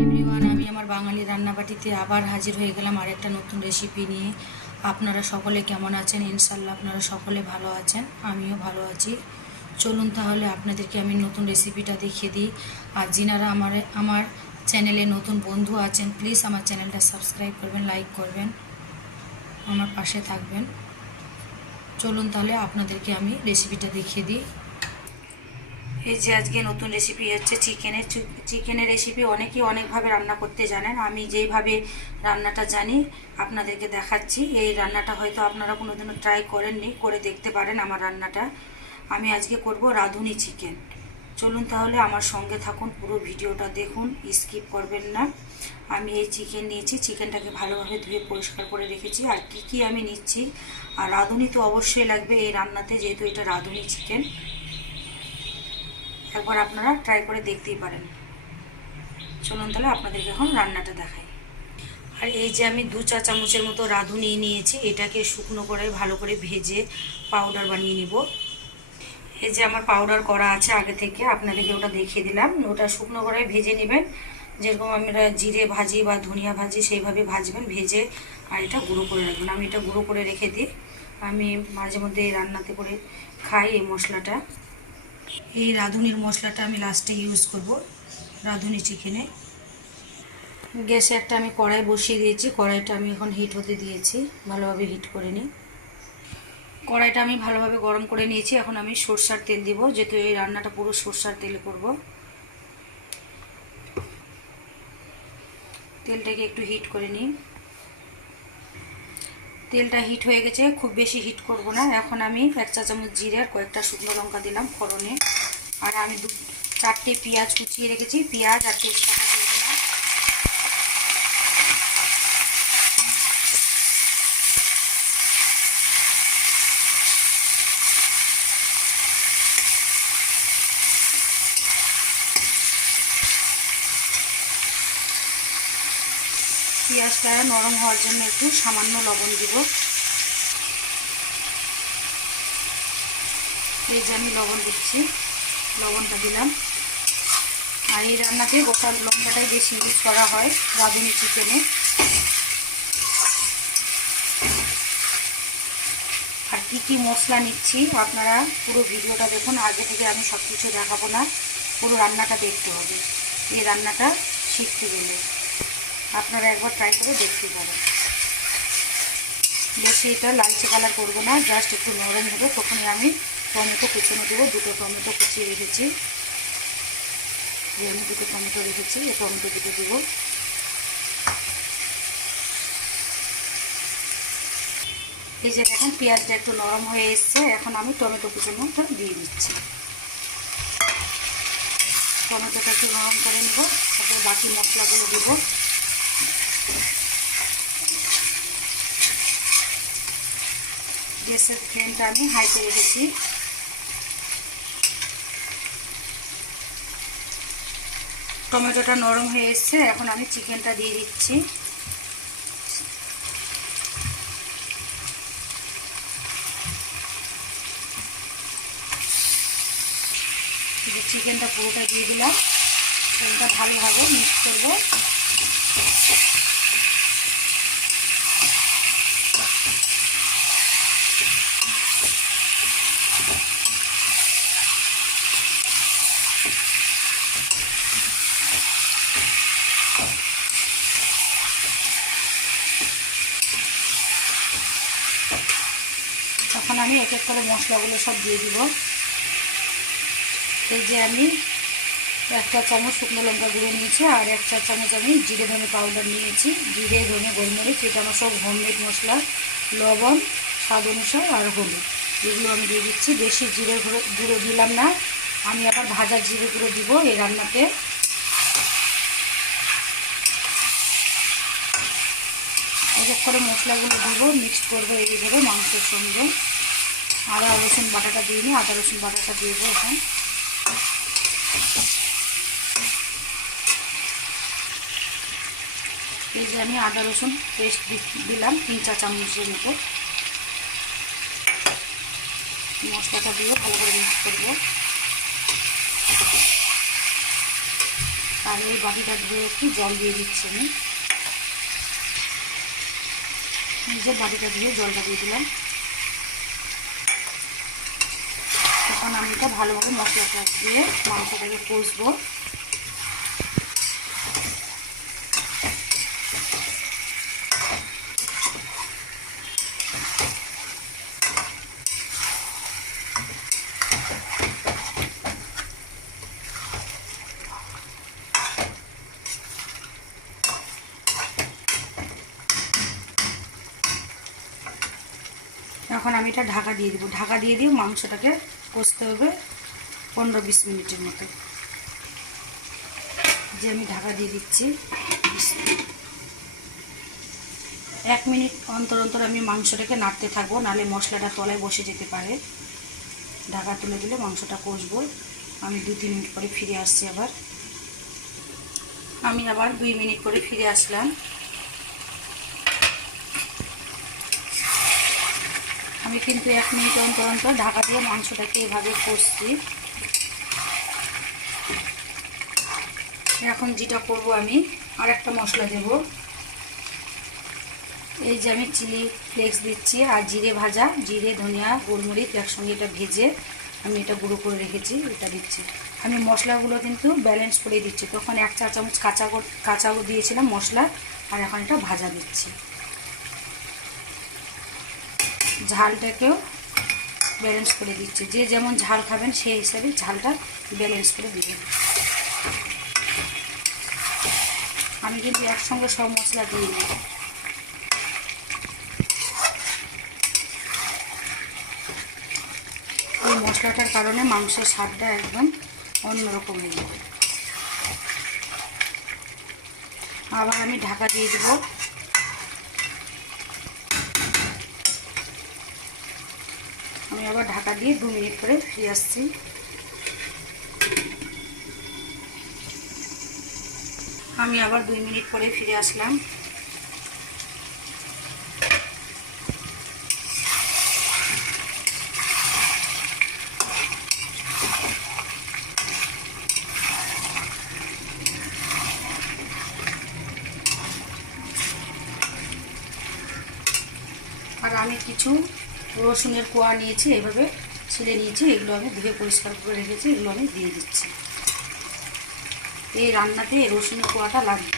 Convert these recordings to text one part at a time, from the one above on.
Everyone, আমি আমার বাঙালি রান্নাবাটিতে আবার হাজির হয়ে গেলাম আরেকটা নতুন রেসিপি নিয়ে। আপনারা সকলে কেমন আছেন? ইনশাল্লাহ আপনারা সকলে ভালো আছেন, আমিও ভালো আছি। চলুন তাহলে আপনাদেরকে আমি নতুন রেসিপিটা দেখিয়ে দিই। আর যিনারা আমার চ্যানেলে নতুন বন্ধু আছেন, প্লিজ আমার চ্যানেলটা সাবস্ক্রাইব করবেন, লাইক করবেন, আমার পাশে থাকবেন। চলুন তাহলে আপনাদেরকে আমি রেসিপিটা দেখিয়ে দিই। এই যে আজকে নতুন রেসিপি হচ্ছে চিকেনের রেসিপি। অনেকেই অনেকভাবে রান্না করতে জানেন, আমি যেইভাবে রান্নাটা জানি আপনাদেরকে দেখাচ্ছি। এই রান্নাটা হয়তো আপনারা কোনোদিনও ট্রাই করেননি, করে দেখতে পারেন আমার রান্নাটা। আমি আজকে করব রাঁধুনি চিকেন। চলুন তাহলে আমার সঙ্গে থাকুন, পুরো ভিডিওটা দেখুন, স্কিপ করবেন না। আমি এই চিকেন নিয়েছি, চিকেনটাকে ভালোভাবে ধুয়ে পরিষ্কার করে রেখেছি। আর কি আমি নিচ্ছি, আর রাঁধুনি তো অবশ্যই লাগবে এই রান্নাতে, যেহেতু এটা রাঁধুনি চিকেন। একবার আপনারা ট্রাই করে দেখতেই পারেন। চলুন তাহলে আপনাদেরকে এখন রান্নাটা দেখাই। আর এই যে আমি 2 চা চামচের মতো রাঁধুনি নিয়েছি, এটাকে শুকনো করে ভালো করে ভেজে পাউডার বানিয়ে নিব। এই যে আমার পাউডার করা আছে আগে থেকে, আপনাদেরকে ওটা দেখিয়ে দিলাম। ওটা শুকনো করে ভেজে নেবেন, যেরকম আমরা জিরে ভাজি বা ধনিয়া ভাজি সেইভাবে ভাজবেন, ভেজে আর এটা গুঁড়ো করে রাখবেন। আমি এটা গুঁড়ো করে রেখে দিই, আমি মাঝে মধ্যে রান্নাতে করে খাই এই মশলাটা। এই রাঁধুনির মশলাটা আমি লাস্টে ইউজ করব রাঁধুনি চিকেনে। গ্যাসে একটা আমি কড়াই বসিয়ে দিয়েছি, কড়াইটা আমি এখন হিট হতে দিয়েছি, ভালোভাবে হিট করে নিই। কড়াইটা আমি ভালোভাবে গরম করে নিয়েছি। এখন আমি সরষার তেল দিব, যেহেতু এই রান্নাটা পুরো সরষার তেলে করব। তেলটাকে একটু হিট করে নিই। তেলটা হিট হয়ে গেছে, খুব বেশি হিট করব না। এখন আমি 1 চা চামচ জিরে আর কয়েকটা শুকনো লঙ্কা দিলাম ফোড়নে। আর আমি 4টে পেঁয়াজ কুচিয়ে রেখেছি, পেঁয়াজ আর তেজপাতা দিয়ে দিলাম। পেঁয়াজটা নরম হওয়ার জন্য একটু সামান্য লবণ দিব। এই যে আমি লবণ দিচ্ছি, লবণটা দিলাম। আর এই রান্নাতে গোটা লঙ্কাটাই বেশি ইউজ করা হয় রাঁধুনি চিকেনে। আর কি মশলা নিচ্ছি আপনারা পুরো ভিডিওটা দেখুন, আগে থেকে আমি সব কিছু দেখাবো না, পুরো রান্নাটা দেখতে হবে। এই রান্নাটা শিখতে গেলে আপনারা একবার ট্রাই করে দেখতে পারেন। বেশি এটা লালচে কালার করবো না, জাস্ট একটু নরম হবে, তখনই আমি টমেটো কুচনো দেবো। 2টো টমেটো কুচিয়ে রেখেছি, আমি 2টো টমেটো রেখেছি, এই টমেটো দুটো দেবো। এই যে দেখেন পেঁয়াজটা একটু নরম হয়ে এসছে, এখন আমি টমেটো কুচনোটা দিয়ে দিচ্ছি। টমেটোটা একটু নরম করে নেব, তারপর বাকি মশলাগুলো দেবো। গ্যাসের ফ্লেমটা আমি হাইতে রেখেছি। টমেটোটা নরম হয়ে এসছে, এখন আমি চিকেনটা দিয়ে দিচ্ছি। চিকেনটা পুরোটা দিয়ে দিলাম, এটা ভালোভাবে মিক্স করবো। এখন আমি এক এক করে মশলাগুলো সব দিয়ে দিব। এই যে আমি 1 চা চামচ শুকনো লঙ্কা গুঁড়ো নিয়েছি, আর 1 চা চামচ আমি জিরে ধনে পাউডার নিয়েছি। জিরে ধনে গোলমরিচ, এটা আমার সব হোমমেড মশলা। লবণ স্বাদ অনুসার আর হলুদ, এগুলো আমি দিয়ে দিচ্ছি। বেশি জিরে গুঁড়ো দিলাম না, আমি আবার ভাজা জিরে গুঁড়ো দিব এই রান্নাতে। এক এক করে মশলাগুলো দিব, মিক্সড করবো এইভাবে মাংসের সঙ্গে। আদা রসুন বাটাটা দিয়ে নিই, আদা রসুন বাটাটা দিয়ে দেবো এখন। এই যে আমি আদা রসুন পেস্ট দিলাম 3 চা চামচের মতো। মশলাটা দিয়ে ভালো করে মিক্স করবো। আর এই বাটিটা ধুয়ে একটু জল দিয়ে দিচ্ছি আমি। নিজের বাটিটা ধুয়ে জলটা দিয়ে দিলাম। এখন আমি এটা ভালোভাবে মশলাটা দিয়ে মাংসটাকে কষবো। এখন আমি এটা ঢাকা দিয়ে দেবো। ঢাকা দিয়ে দিয়ে মাংসটাকে কষতে হবে 15-20 মিনিটের মতো। যে আমি ঢাকা দিয়ে দিচ্ছি। 1 মিনিট অন্তর অন্তর আমি মাংসটাকে নাড়তে থাকবো, নাহলে মশলাটা তলায় বসে যেতে পারে। ঢাকা তুলে দিলে মাংসটা কষবো। আমি 2-3 মিনিট পরে ফিরে আসছি আবার। আমি আবার 2 মিনিট পরে ফিরে আসলাম। আমি কিন্তু 1 মিনিট অন্তর অন্তর ঢাকা দিয়ে মাংসটাকে এভাবে কষছি। এখন যেটা করব, আমি আর একটা মশলা দেব। এই যে আমি চিলি ফ্লেক্স দিচ্ছি আর জিরে ভাজা, জিরে ধনিয়া গোলমরিচ একসঙ্গে এটা ভেজে আমি এটা গুঁড়ো করে রেখেছি, এটা দিচ্ছি। আমি মশলাগুলো কিন্তু ব্যালেন্স করে দিচ্ছি। তখন 1 চা চামচ কাঁচা দিয়েছিলাম মশলা, আর এখন এটা ভাজা দিচ্ছি। ঝালটাকেও ব্যালেন্স করে দিচ্ছি। যে যেমন ঝাল খাবেন সেই হিসাবে ঝালটা ব্যালেন্স করে দিবেন। আমি কিন্তু একসঙ্গে সব মশলা দিয়ে দিই। এই মশলাটার কারণে মাংসের স্বাদটা একদম অন্যরকম হয়ে যাবে। আবার আমি ঢাকা দিয়ে দেবো। আমি আবার ঢাকা দিয়ে 2 মিনিট করে ফিরে আসছি। আমি আবার 2 মিনিট পরে ফিরে আসলাম। আর আমি কিছু রসুনের কোয়া নিয়েছি, এভাবে ছিলে নিয়েছি। এগুলো আমি ধুয়ে পরিষ্কার করে রেখেছি, এগুলো আমি দিয়ে দিচ্ছি। এই রান্নাতে রসুনের কোয়াটা লাগবে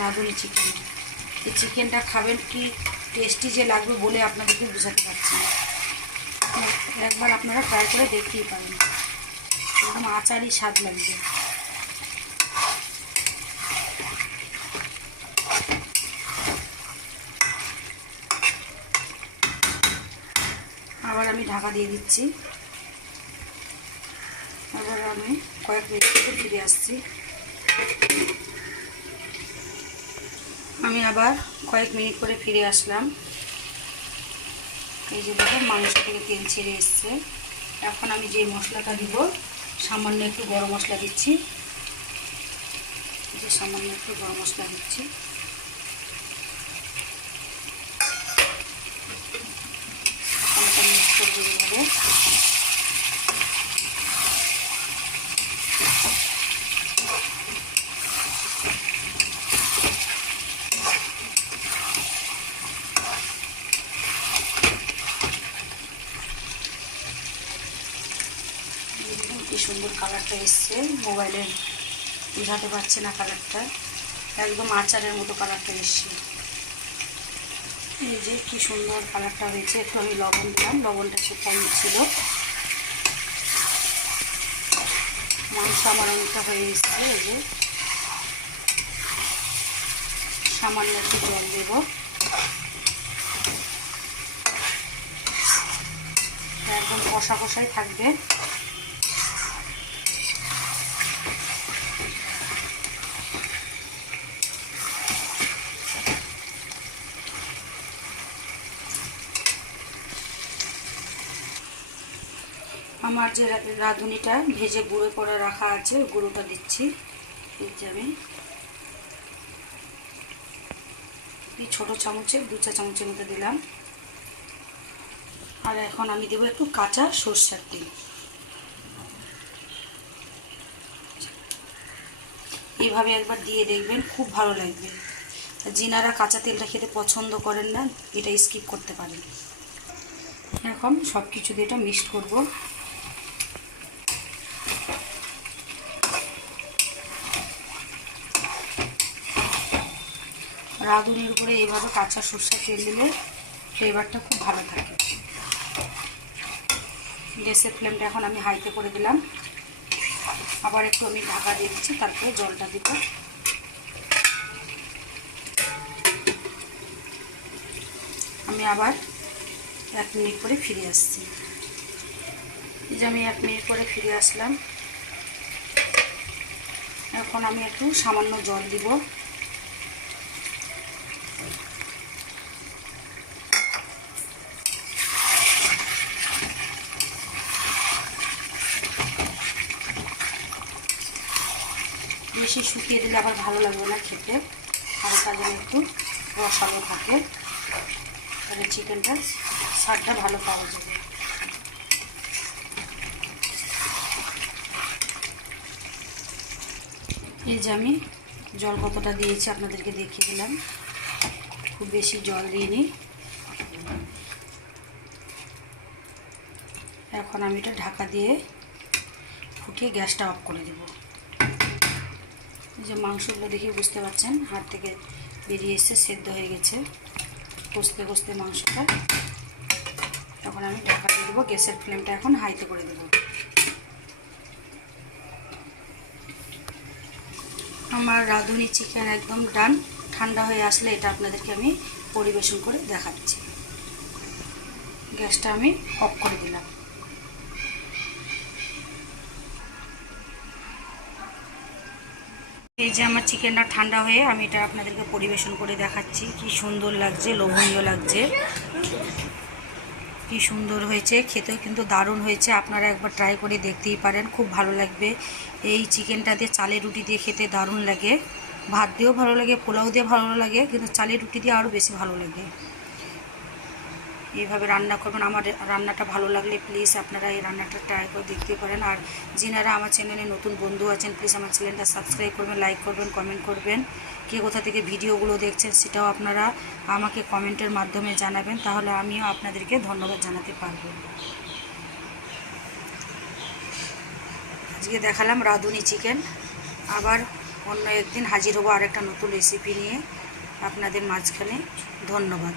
রাঁধুনি চিকেন। এই চিকেনটা খাবেন কি টেস্টি যে লাগবে বলে আপনাদেরকে বোঝাতে পারছি না। একবার আপনারা ট্রাই করে দেখতেই পারেন, একদম আচারই স্বাদ লাগবে। আবার আমি ঢাকা দিয়ে দিচ্ছি। আবার আমি কয়েক মিনিট পরে ফিরে আসছি। আমি আবার কয়েক মিনিট পরে ফিরে আসলাম। এই যে দেখুন মাংস থেকে তেল ছেড়ে এসছে। এখন আমি যে মশলাটা দিব, সামান্য একটু গরম মশলা দিচ্ছি। যে সামান্য একটু গরম মশলা দিচ্ছি। এখন মিক্স করে দেবো। কি সুন্দর কালারটা এসছে, মোবাইলে বোঝাতে পারছে না কালারটা, একদম আচারের মতো কালারটা এসছে। এই যে কি সুন্দর কালারটা হয়েছে। একটু আমি লবণ দিলাম, লবণটা সে কম ছিল। মাংস আমার অনেকটা হয়ে এসছে। এই যে সামান্য একটু জল দেব। একদম কষা কষাই থাকবে। আমার যে রাঁধুনিটা ভেজে গুঁড়ো করে রাখা আছে, গুঁড়োটা দিচ্ছি। এই যে আমি এই ছোটো চামচে 2 চা চামচের মতো দিলাম। আর এখন আমি দেবো একটু কাঁচা সরষের তেল। এইভাবে একবার দিয়ে দেখবেন, খুব ভালো লাগবে। যিনারা কাঁচা তেলটা খেতে পছন্দ করেন না, এটা স্কিপ করতে পারেন। এখন সব কিছু দিয়ে এটা মিক্সড করব। রাঁধুনির উপরে এইভাবে কাঁচা সরষের তেল দিলে ফ্লেভারটা খুব ভালো থাকে। গ্যাসের ফ্লেমটা এখন আমি হাইতে করে দিলাম। আবার একটু আমি ঢাকা দিয়ে দিচ্ছি, তারপরে জলটা দিব। আমি আবার 1 মিনিট পরে ফিরে আসছি। এই যে আমি 1 মিনিট পরে ফিরে আসলাম। এখন আমি একটু সামান্য জল দিব। বেশি শুকিয়ে দিলে আবার ভালো লাগবে না খেতে, হালকা যেন একটু রসালো থাকে, তাহলে চিকেনটার স্বাদটা ভালো পাওয়া যাবে। এই যে আমি জল কতটা দিয়েছি আপনাদেরকে দেখিয়ে দিলাম, খুব বেশি জল দিইনি। এখন আমি এটা ঢাকা দিয়ে ফুটিয়ে গ্যাসটা অফ করে দেব। এই যে মাংসগুলো দেখে বুঝতে পারছেন, হাত থেকে বেরিয়ে এসে সেদ্ধ হয়ে গেছে কষতে কষতে মাংসটা। তখন আমি ঢাকা দিয়ে দেবো। গ্যাসের ফ্লেমটা এখন হাইতে করে দেব। আমার রাঁধুনি চিকেন একদম ডান। ঠান্ডা হয়ে আসলে এটা আপনাদেরকে আমি পরিবেশন করে দেখাচ্ছি। গ্যাসটা আমি অফ করে দিলাম। এই যে আমার চিকেনটা ঠান্ডা হয়ে আমি এটা আপনাদেরকে পরিবেশন করে দেখাচ্ছি। কি সুন্দর লাগছে, লোভনীয় লাগছে, কি সুন্দর হয়েছে, খেতেও কিন্তু দারুণ হয়েছে। আপনারা একবার ট্রাই করে দেখতেই পারেন, খুব ভালো লাগবে। এই চিকেনটা দিয়ে চালের রুটি দিয়ে খেতে দারুণ লাগে, ভাত দিয়েও ভালো লাগে, পোলাও দিয়ে ভালো লাগে, কিন্তু চালের রুটি দিয়ে আরও বেশি ভালো লাগে। এইভাবে রান্না করবেন। আমার রান্নাটা ভালো লাগলে প্লিজ আপনারা এই রান্নাটা ট্রাই করে দেখতে পারেন। আর যিনারা আমার চ্যানেলে নতুন বন্ধু আছেন, প্লিজ আমার চ্যানেলটা সাবস্ক্রাইব করবেন, লাইক করবেন, কমেন্ট করবেন। কে কোথা থেকে ভিডিওগুলো দেখছেন সেটাও আপনারা আমাকে কমেন্টের মাধ্যমে জানাবেন, তাহলে আমিও আপনাদেরকে ধন্যবাদ জানাতে পারবো। আজকে দেখালাম রাঁধুনি চিকেন। আবার অন্য একদিন হাজির হবো আরেকটা নতুন রেসিপি নিয়ে আপনাদের মাঝখানে। ধন্যবাদ।